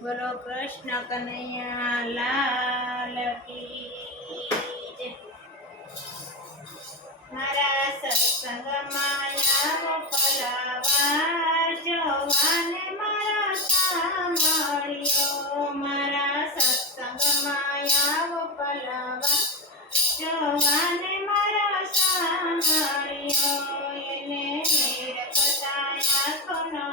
બોલો કૃષ્ણ કનૈયા લાલ મારા સત્સંગમાં માયા પલાવા જોવાને મારા સાંભળ્યો. મારા સત્સંગમાં આવો પલાવા જોવાને મારા સાંભળ્યો. એને મેળ આંખોનો દરાય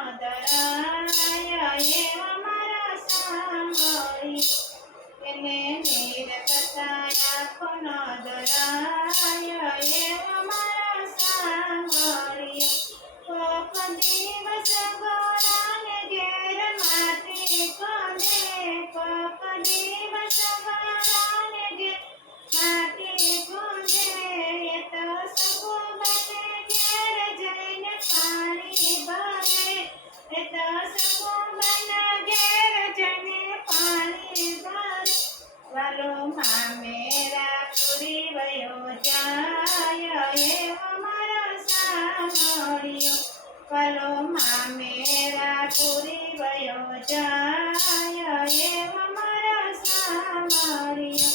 સાંભળ્યો મેરા પૂરી વયો જાય. મારો સાંભળ્યો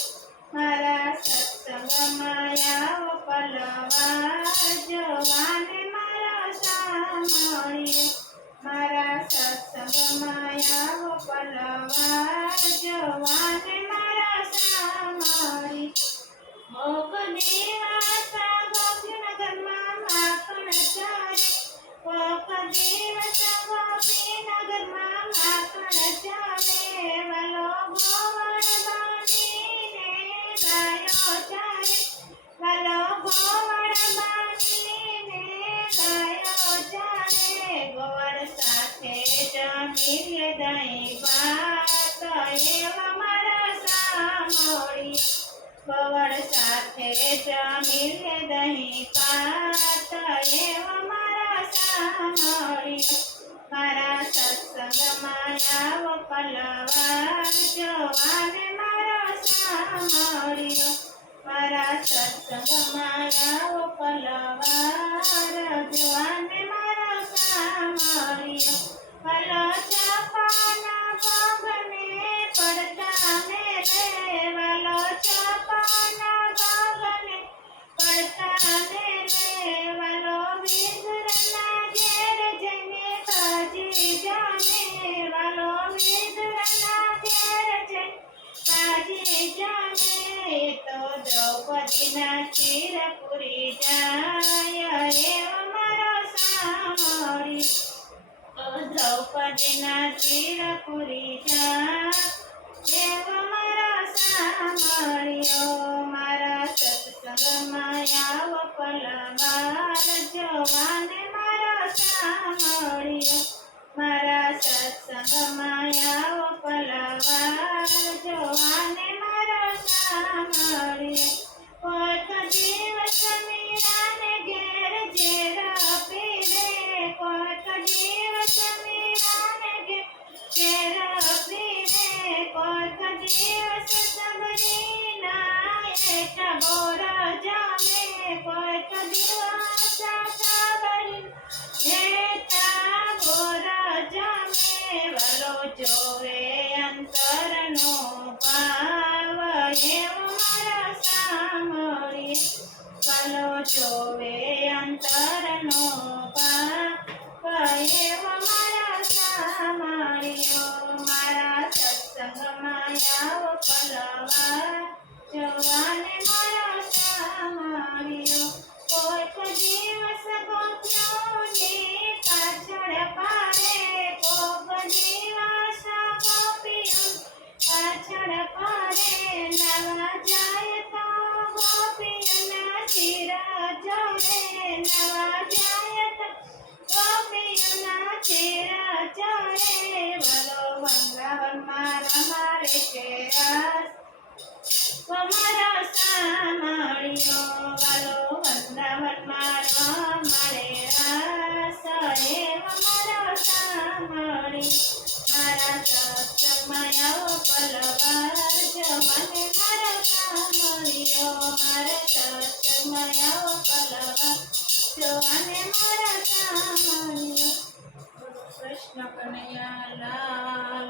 મારા સત્સંગમાં આવો પલવા જોવાને મારા સાંભળ્યો મારા સત્સંગમાં આવો પલવા જવાને મારા સાંભળી મોગ દેવાસા કોક દિવસ ગોપીનગરમાં માખણ ચારે વલો ગોવળ બાંધીને ગાયો ચારે વલો ગોવળ બાંધીને ગાયો દહીં ભાત એવા મારા સાંભળી ગોવળ સાથે જમી દહીં ભાત મારા સત્સંગમાં આવો પલવાર જોવાને મારા સાંભળ્યો મારા સત્સંગમાં આવો પલવાર જોવાને મારા સાંભળ્યો પલો ચપાના ગગને પડતા ને રે વાલો ચપાના ગગને પડતા ને રે વાલો વિદુરના કાજી જાને તો દ્રૌપદીના ચીર પૂરી જાય. રે અમારો સાંભળી તો દ્રૌપદીના ચીર પૂરી જાય. એવો મારો સાંભળ્યો મારા સત્સંગમાં આવો પલવાર જવાને મારો સાંભળ્યો મારા સત્સંગમાં આવો સાંભળ્યો કોઈક દિવસ મીરાને ઘેર ઝેર પીવે કોઈક દિવસ મીરાને ઘેર ઝેર પીવે કોઈક દિવસ સબરીના એક બોર જામે કોઈક દિવસ જાય તો ચિર જોડે નવા જાય તો જોડે વલો વંગાવનમાં રમારે છે રસ અમારા સાંભળ્યો વાલો વૃંદાવનમાં મારે રસ એ અમારો સાંભળી મારા સત્સંગમાં આવો પલવાર જવાને મારા સાંભળ્યો મારા સત્સંગમાં આવો પલવાર જોવાને મારા સાંભળ્યો કૃષ્ણ કનૈયા લાલ